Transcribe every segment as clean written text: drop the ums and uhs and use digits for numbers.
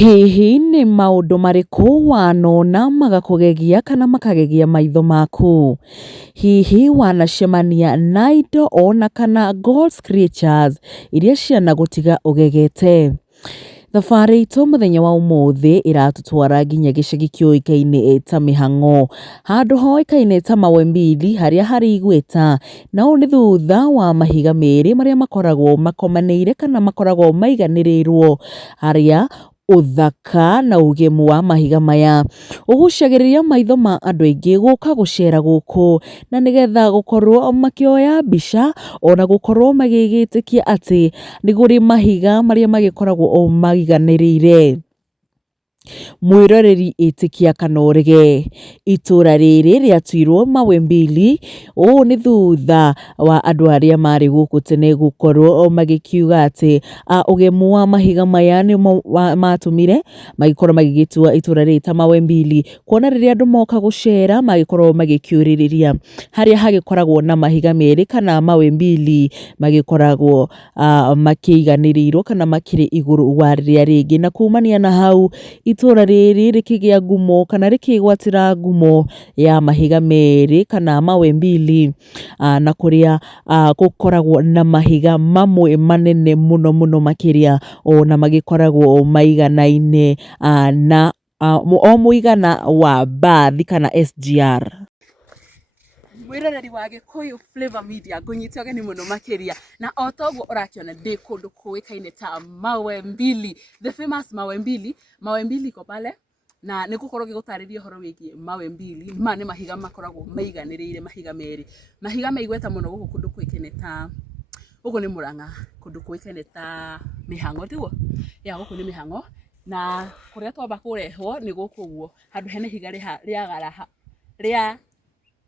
Hihi nĩ maũndũ marĩkũ wanona magakũgegia kana makagegia maitho maku? Hihi wanacemania na indo ona kana ghost creatures iria cianagũtiga ũgegete? Thabarĩ itũ mũthenya wa ũmũthĩ iratũtwara nginya gĩcagi kĩũĩkaine ta Mĩhang'o, handũ hoĩkaine ta Mawe Mbili harĩa harĩ igweta, na ũũ nĩ thutha wa mahiga merĩ marĩa makoragwo makomanĩire kana makoragwo maiganĩrĩirwo, harĩa ũthaka na ũgemu wa mahiga maya ũgucagĩrĩria maitho ma andũ aingĩ gũka gũcera gũkũ, na nĩgetha gũkorwo makĩoya mbica ona gũkorwo magĩgĩtĩkia atĩ nĩ kũrĩ mahiga marĩa magĩkoragwo o maiganĩrĩire. Mwĩroreri ĩtĩkia kana ũrege, itũra rĩrĩ rĩatuirwo Mawe Mbili, ũũ nĩ thutha wa andũ arĩa marĩ gũkũ tene gũkorwo magĩkiuga atĩ ũgemu wa mahiga maya nĩmo matũmire magĩkorwo magĩgĩtua itũra rĩrĩ ta Mawe Mbili, kuona rĩrĩa andũ moka gũcera magĩkorwo magĩkĩũrĩrĩria harĩa hagĩkoragwo na mahiga merĩ kana Mawe Mbili magĩkoragwo makĩiganĩrĩirwo kana makĩrĩ igũrũ wa rĩrĩa rĩngĩ, na kumania na hau itũra rĩrĩ rĩkĩgĩa ngumo kana rĩkĩgwatĩra ngumo ya mahiga merĩ kana Mawe Mbili, na kũrĩa gũkoragwo na mahiga mamwe manene mũno mũno makĩria ona magĩkoragwo maiganaine na o mũigana wa bathi kana SGR. Mwĩroreri wa Gĩkũyũ Flavour Media ngũnyite ũgeni mũno makĩria, na o ta ũguo ũrakĩona ndĩ kũndũ kũĩkaine ta Mawe Mbili, the famous Mawe Mbili. Mawe Mbili iko pale na nĩ gũkorwo gĩgũtarĩria ũhoro wĩgiĩ Mawe Mbili. Ma nĩ mahiga makoragwo maiganĩrĩire, mahiga merĩ, mahiga maigweta mũno gũkũ kũndũ kũĩkaine ta, gũkũ nĩ Mũrang'a, kũndũ kũĩkaine ta Mĩhang'o tiguo? Ya, gũkũ nĩ Mĩhang'o, na kũrĩa twamba kũrehwo nĩ gũkũ ũguo handũ hena ihiga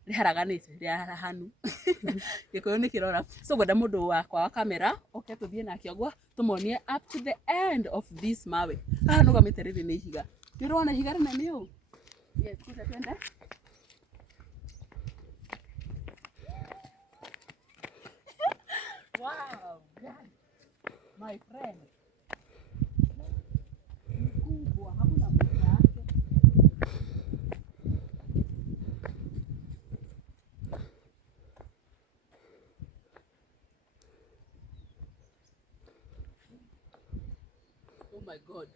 rĩharaganĩte rĩarahanu Gĩkũyũ nĩ kĩrora. So ngwenda mũndũ wakwa wa kamera oke tũthiĩ nake ũguo tũmonie up to the end of this Mawe. Haha nũgamĩte rĩrĩ nĩ ihiga, nĩ ũrona ihiga rĩnene ũũ? Yes, kuja twende. Wow, yeah. My friend. Kubwa, hakuna mwisho yake. Oh my God.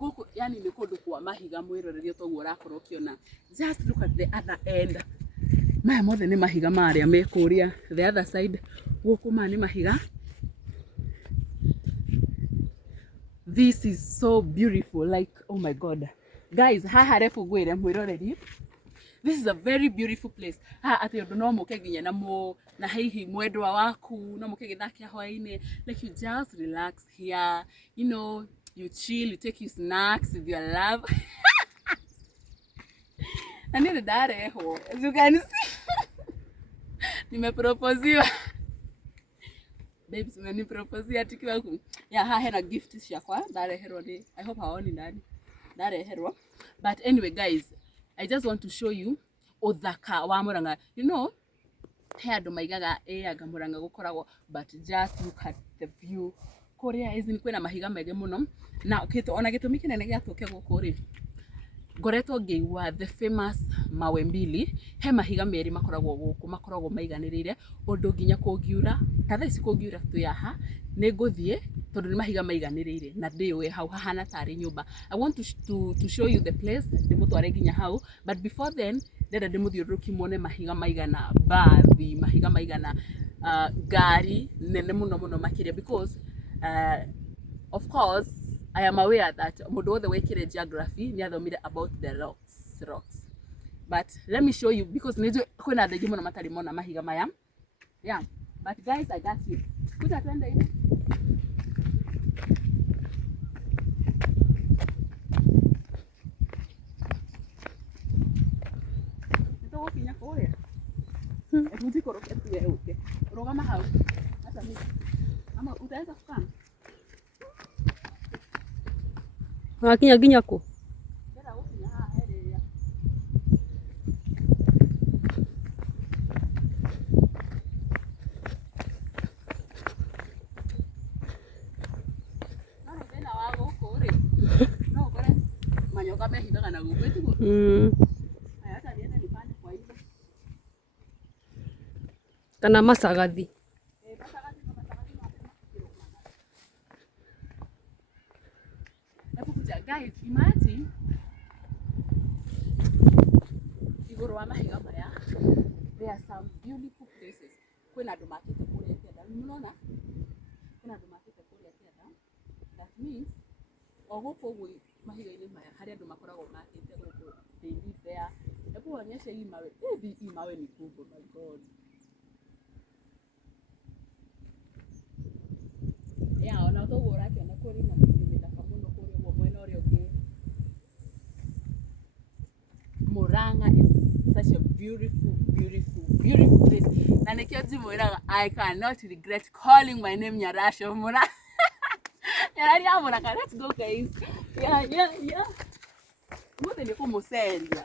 Gũkũ yani nĩ kũndũ kwa mahiga mwĩroreri toguo ũrakorwo ũkĩona. Just look at the other end. Maya mothe nĩ mahiga marĩa me kũrĩa the other side. Gũkũ maya nĩ mahiga. This is so beautiful, like oh my God. Guys, haha refu ngwĩre mwĩroreri. This is a very beautiful place. Haha atĩ ũndũ no mũke nginya na hihi mwendwa waku, no mũke gĩthake hwaĩ-inĩ. Like you just relax here, you know, you chill, you take your snacks with your love. Na niĩ ndarehwo, as you can see. Nimeproposiwa. Babes, umeniproposia tukiwa huku. Ya, haha hena gift ciakwa ndareherwo nĩ, I hope haoni nani. Ndareherwo. But anyway guys, I just want to show you ũthaka wa Mũrang'a. You know, he andũ maigaga anga Mũrang'a gũkoragwo, but just look at the view. Kũrĩa hizi kwĩna mahiga maingĩ mũno, na ona gĩtũmi kĩnene gĩa tũke gũkũ rĩ, ngoretwo ngĩigua the famous Mawe Mbili, he mahiga merĩ makoragwo gũkũ, makoragwo maiganĩrĩire ũndũ nginya kũngiura, ta thaa ici kũngiura twĩ haha nĩ ngũthiĩ tondũ nĩ mahiga maiganĩrĩire na ndĩũĩ hau hahana tarĩ nyũmba. I want to show you the place, ndĩmũtware nginya hau, but before then ndĩrenda ndĩmũthiũrũrũkie muone mahiga maigana bathi, mahiga maigana ngari nene mũno mũno makĩria, because of course I am aware that mũndũ wothe wekire geography nĩ athomire about the rocks. But let me show you, because nĩnjũĩ kwĩna andũ aingĩ mũno matarĩ mona mahiga maya. Yeah, but guys, I got you. Kuja twende hivi. Nĩtũgũkinya kũrĩa. Hebu koroke tu wewe uke. Rogama hau. Hata mimi. Ama utaweza kukaa? Wakinya nginya kũ? Ndĩrenda gũkinya haha herĩria. No thĩna wa gũkũ rĩ, kamehiga na gũkũ ĩtiguo. Aya hata niende nipande kwa hivyo. Kana macagathi. Guys, imagine igũrũ wa mahiga maya there are some beautiful places. Kwĩna andũ makĩte kũrĩa kĩanda. Mũnona? Kwĩna andũ makĩte kũrĩa kĩanda. That means o gũkũ ũguo mahiga-inĩ maya harĩa andũ makoragwo makĩte gũkũ they live there. Hebu onyeshe hii mawe. Hii mawe ni kubwa, my God. Ya, ona ũtoguo ũrakĩona kũrĩ na mĩciĩ mĩthaka mũno kũrĩa ũguo mwena ũrĩa ũngĩ. Murang'a is such a beautiful place. Na nikio njimwĩraga I cannot regret calling my name Nyarasho Murang'a. Nyararia Murang'a, let's go guys. Yeah. Mũthĩ nĩ kũmũceria.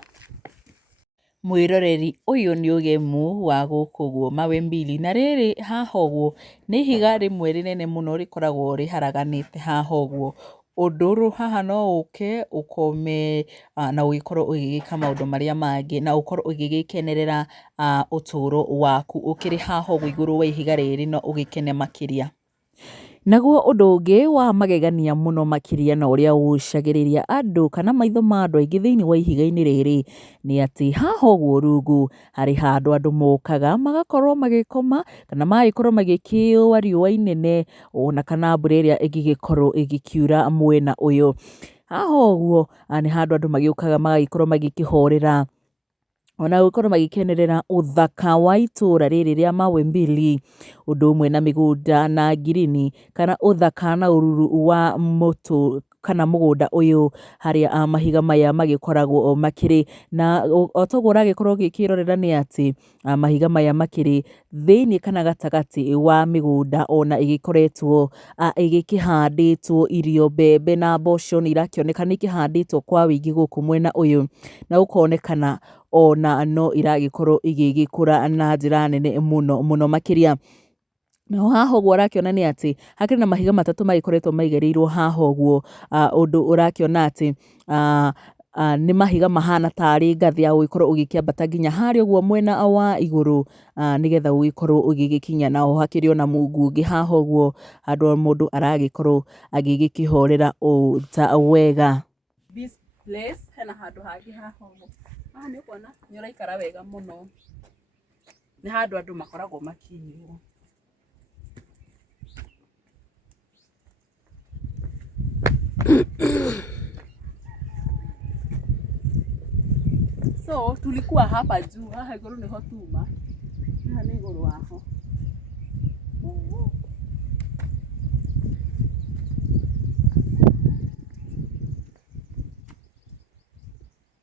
Mwĩroreri ũyũ nĩ ũgemu wa gũkũ guo Mawe Mbili, na rĩrĩ haha ũguo nĩ ihiga rĩmwe rĩnene mũno rĩkoragwo rĩharaganĩte haha ũguo. Ũndũ ũrũ haha no ũke ũkome na ũgĩkorwo ũgĩgĩka maũndũ marĩa mangĩ na ũkorwo ũgĩgĩkenerera ũtũũro waku ũkĩrĩ haha ũguo igũrũ wa ihiga rĩrĩ no ũgĩkene makĩria. Naguo ũndũ ũngĩ wa magegania mũno makĩria na ũrĩa ũgucagĩrĩria andũ kana maitho ma andũ aingĩ thĩinĩ wa ihiga-inĩ rĩrĩ nĩ atĩ haha ũguo rungu harĩ handũ andũ mokaga magakorwo magĩkoma kana magagĩkorwo magĩkĩũa riũa inene ona kana mbura ĩrĩa ĩngĩgĩkorwo ĩgĩkiura mwena ũyũ. Haha ũguo nĩ handũ andũ magĩũkaga magagĩkorwo magĩkĩhorera ona gũkorwo magĩkenerera ũthaka wa itũũra rĩrĩ rĩa Mawe Mbili, ũndũ ũmwe na mĩgũnda na ngirini kana ũthaka na ũruru wa mũtũ kana mũgũnda ũyũ harĩa mahiga maya magĩkoragwo makĩrĩ. Na o toguo ũragĩkorwo ũgĩkĩrorera nĩ atĩ mahiga maya makĩrĩ thĩinĩ kana gatagatĩ wa mĩgũnda ona ĩgĩkoretwo ĩgĩkĩhandĩtwo irio, mbembe na mboco nĩ irakĩoneka nĩ ikĩhandĩtwo kwa wĩingĩ gũkũ mwena ũyũ na gũkonekana ona no iragĩkorwo igĩgĩkũra na njĩra nene mũno makĩria. Na haha ũguo ũrakĩona nĩ atĩ hakĩrĩ na mahiga matatũ magĩkoretwo maigĩrĩirwo haha ũguo, ũndũ ũrakĩona atĩ nĩ mahiga mahana tarĩ ngathĩ ya gũgĩkorwo ũgĩkĩambata nginya harĩa ũguo mwena wa igũrũ nĩgetha ũgĩkorwo ũgĩgĩkinya. Na ho hakĩrĩ ona mungu ũngĩ haha ũguo handũ mũndũ aragĩkorwo agĩgĩkĩhorera ta wega. This place hena handũ hangĩ haha ũguo. Haha nĩ ũkuona nĩ ũraikara wega mũno. Nĩ handũ andũ makoragwo makĩnyuo. So tulikuwa hapa juu, haha igũrũ nĩho tuma. Haha nĩ igũrũ waho.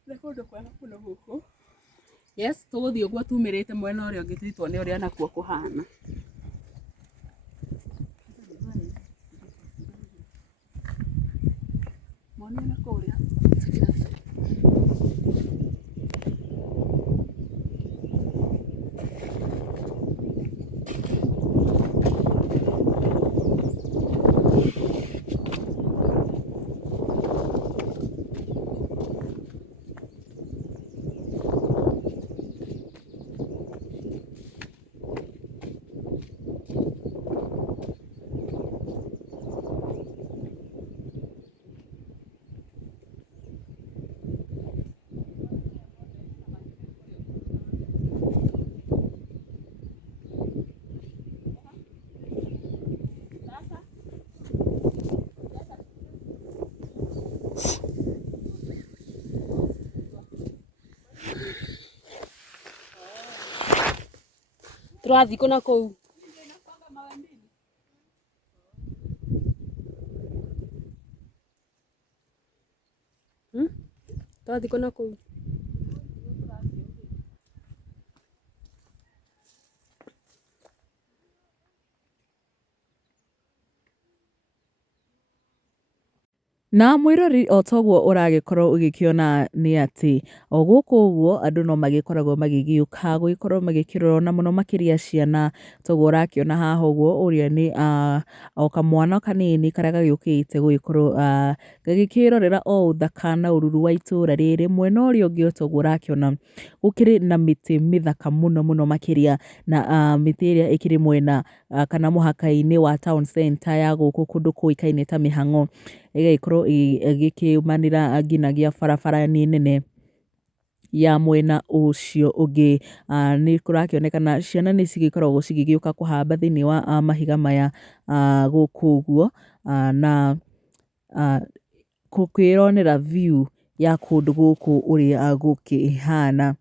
Nĩ kũndũ kwega mũno gũkũ. Yes, tũgũthiĩ ũguo tumĩrĩte mwena ũrĩa ũngĩ tũthiĩ tuone ũrĩa nakuo kũhana. Mwana kũrĩa. Tũrathiĩ kũ na kũu? Tũrathiĩ kũ na kũu? Na mwirori o toguo ũragĩkorwo ũgĩkĩona nĩ atĩ o gũkũ ũguo andũ no magĩkoragwo magĩgĩũka gũgĩkorwo magĩkĩrorwo na mũno makĩria ciana toguo ũrakĩona haha ũguo ũrĩa nĩ o kamwana kanini karĩa gagĩũkĩte gũgĩkorwo gagĩkĩrorera o ũthaka na ũruru wa itũũra rĩrĩ. Mwena ũrĩa ũngĩ o toguo ũrakĩona gũkĩrĩ na mĩtĩ mĩthaka mũno mũno makĩria na mĩtĩ ĩrĩa ĩkĩrĩ mwena kana mũhaka-inĩ wa town center ya gũkũ kũndũ kũĩkaine ta Mĩhang'o, ĩgagĩkorwo ĩgĩkĩũmanĩra nginyagia barabara-inĩ nene ya mwena ũcio ũngĩ. Nĩ kũrakĩonekana ciana nĩ cigĩkoragwo cigĩgĩũka kũhamba thĩinĩ wa mahiga maya gũkũ ũguo na kwĩronera view ya kũndũ gũkũ ũrĩa gũkĩhana.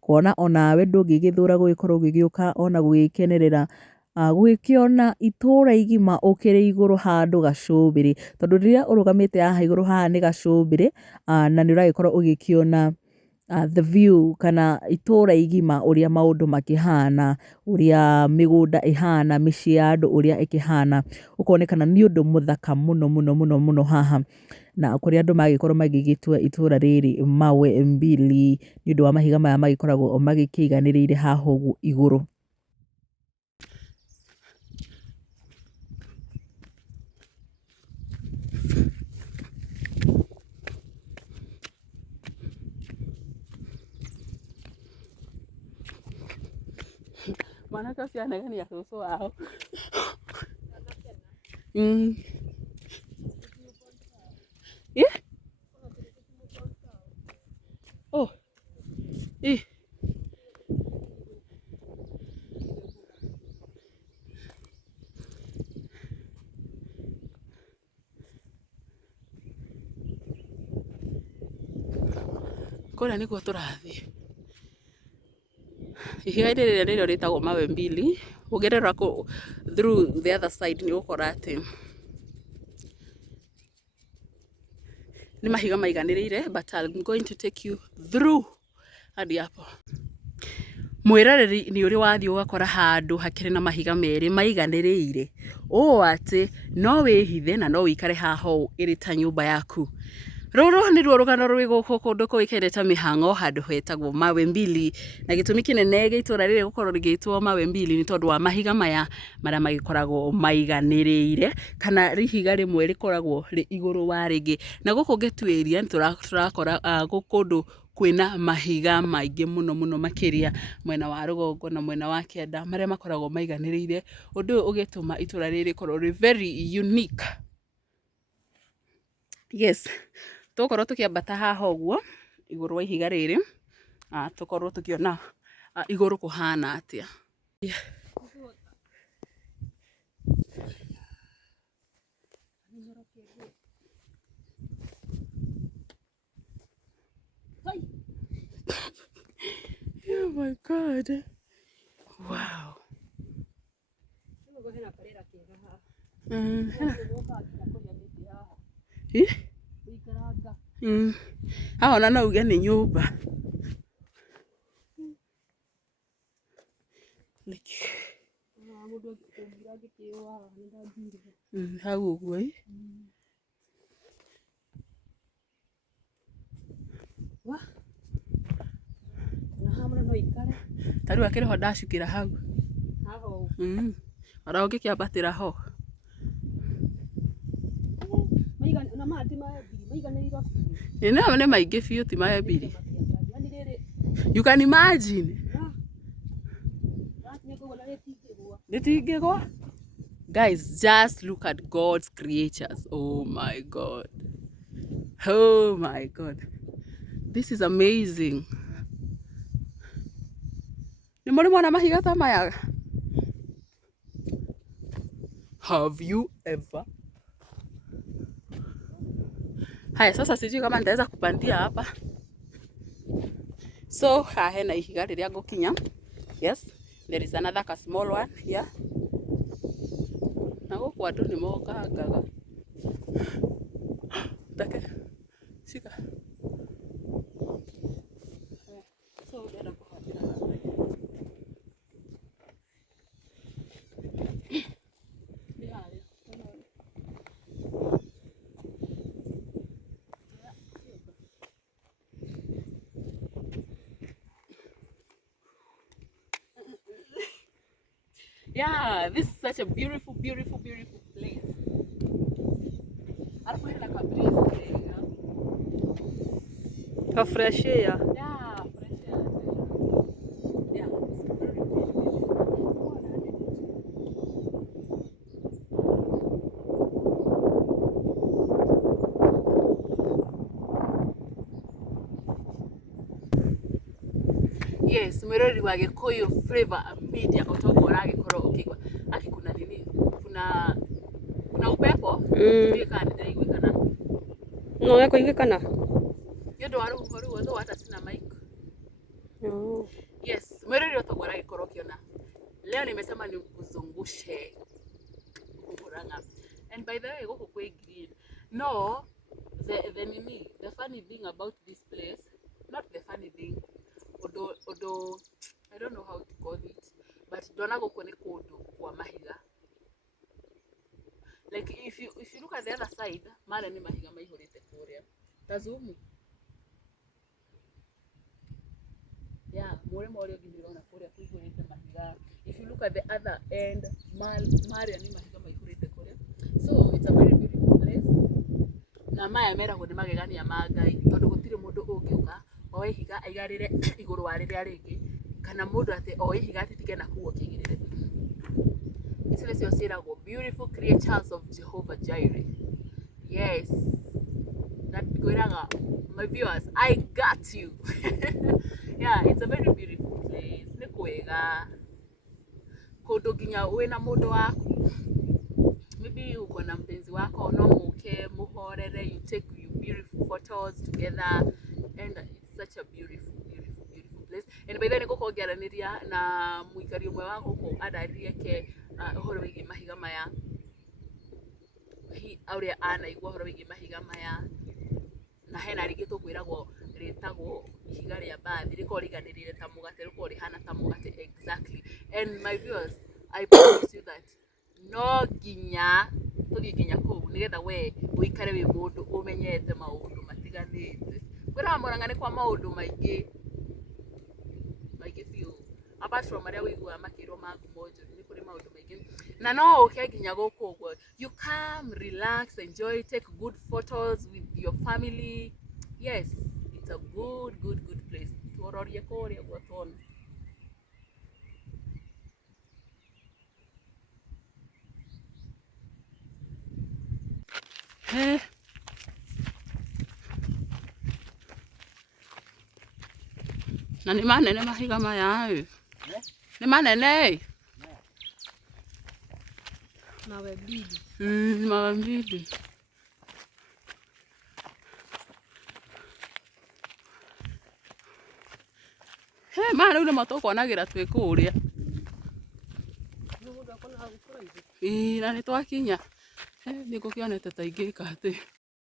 Kuona onawe ndũngĩgĩthũra gũgĩkorwo ũgĩgĩũka ona gũgĩkenerera gũgĩkĩona itũũra igima ũkĩrĩ igũrũ handũ gacũmbĩrĩ, tondũ rĩrĩa ũrũgamĩte haha igũrũ haha nĩ gacũmbĩrĩ na nĩ ũragĩkorwo ũgĩkĩona the view kana itũũra igima ũrĩa maũndũ makĩhana, ũrĩa mĩgũnda ĩhana, mĩciĩ ya andũ ũrĩa ĩkĩhana, ũkonekana nĩ ũndũ mũthaka mũno mũno mũno mũno haha, na kũrĩa andũ magĩkorwo magĩgĩtua itũũra rĩrĩ Mawe Mbili nĩ ũndũ wa mahiga maya magĩkoragwo magĩkĩiganĩrĩire haha ũguo igũrũ. Mwanake ũcio anegenia cũcũ wao. Oh. Kũrĩa nĩkuo tũrathiĩ. Ihiga rĩrĩa nĩrĩo rĩtagwo Mawe Mbili. Ũngĩrora through the other side nĩ ũgũkora atĩ nĩ mahiga maiganĩrĩire, but I'm going to take you through hadi hapo. Mwĩroreri nĩ ũrĩ wathiĩ ũgakora handũ hakĩrĩ na mahiga merĩ maiganĩrĩire ũũ atĩ no wĩhithe na no wĩikare haha ũũ ĩrĩ ta nyũmba yaku. Rũrũ nĩruo rũgano rwĩ gũkũ kũndũ kũĩkaine ta Mĩhang'o, handũ hetagwo Mawe Mbili, na gĩtũmi kĩnene gĩa itũũra rĩrĩ gũkorwo rĩgĩtwo Mawe Mbili nĩ tondũ wa mahiga maya marĩa magĩkoragwo maiganĩrĩire, kana ihiga rĩmwe rĩkoragwo rĩ igũrũ wa rĩngĩ. Na gũkũ ngĩtuĩria tũrakora kũndũ kwĩna mahiga maingĩ mũno mũno makĩria mwena wa rũgongo na mwena wa kĩanda marĩa makoragwo maiganĩrĩire, ũndũ ũyũ ũgĩtũma itũũra rĩrĩ rĩkorwo rĩ very unique. Yes, tũgũkorwo tũkĩambata haha ũguo igũrũ wa ihiga rĩrĩ, tũkorwo tũkĩona igũrũ kũhana atĩa. Oh my God. Wow. Haha ona no uge nĩ nyũmba. Hau ũguo ta rĩu akĩrĩ ho ndacukĩra hau ona ũngĩkĩambatĩra ho. Nao nĩ maingĩ biũ ti Mawe Mbili. You can imagine. Rĩtingĩgwa. Guys, just look at God's creatures. Oh my God. Oh my God. This is amazing. Nĩ mũrĩ mwona mahiga ta maya? Have you ever? Haya, sasa sijui kama nitaweza kupandia hapa. So, hena ihiga rĩrĩa ngũkinya. Yes, there is another small one here. Na gũkũ andũ nĩ mokangaga. Take. Shika. So, ndĩrenda kũhandĩra haha. Yeah, this is such a beautiful, beautiful, beautiful place. Alafu hela ka breeze there. Ka fresh air. Yeah, fresh air. Yeah, it's very, very beautiful. Yes, mwirori wa Gikuyu Flavor Media utoka ũragĩkorwo ũkĩigua aki kuna nini, kuna upepo ndio kana ndaigwĩkana No yako ingĩkana nĩ ũndũ wa rũhuho rũu although hata sina mic. Yes, mwirori utoka ũragĩkorwo ũkĩona. Leo nimesema nikuzungushe Murang'a. And by the way, go kwĩ green. No, the funny thing about this place, not the funny thing, although I don't know how to call it, but ndona gũkũ nĩ kũndũ kwa mahiga. Like if you look at the other side, mara nĩ mahiga maihũrĩte kũrĩa. Tazumu. Yeah, mũrĩmo ũrĩa ũngĩ nĩũrona kũrĩa kũihũrĩte mahiga. If you look at the other end, mara nĩ mahiga maihũrĩte kũrĩa. So it's a very beautiful place. Na maya meragwo nĩ magegania ma Ngai tondũ gũtirĩ mũndũ ũngĩũka oe ihiga aigarĩre igũrũ wa rĩrĩa rĩngĩ kana mũndũ atĩ oe ihiga atige na kuo kĩgĩrĩre. Ici nĩcio ciĩragwo beautiful creatures of Jehovah Jireh. Yes. Na ngwĩraga my viewers, I got you. Yeah, it's a very beautiful place. Nĩ kwega. Kũndũ nginya wĩna mũndũ waku. Maybe uko na mpenzi wako no mũke mũhorere, you take your beautiful photos together and it's such a beautiful place. And by the way nĩgũkorwo ngĩaranĩria na mũikari ũmwe wa gũkũ andaririe ke ũhoro wĩgiĩ mahiga maya. Ũrĩa anaigua ũhoro wĩgiĩ mahiga maya na hena rĩngĩ tũkwĩragwo rĩtagwo ihiga rĩa mbathi rĩkorwo rĩiganĩrĩire ta mũgate rĩkorwo rĩhana ta mũgate exactly. And my viewers, I promise you that no nginya tũthiĩ nginya kũu nĩgetha we ũikare wĩ mũndũ ũmenyete maũndũ matiganĩte. Kwĩna Murang'a nĩ kwa maũndũ maingĩ biũ. Apart from marĩa wĩiguaga makĩrwo ma ngumo njũru nĩ kũrĩ maũndũ maingĩ. Na no ũke nginya gũkũ ũguo. You come, relax, enjoy, take good photos with your family. Yes, it's a good place. Tuororie kũrĩa ũguo tuone. Na nĩ manene mahiga maya nĩ manene mawe mbili. Mawe mbili. Mara rĩu nĩmo tũkonagĩra twĩ kũrĩa. Na nĩ twakinya nĩ ngũkĩonete ta ingĩka atĩ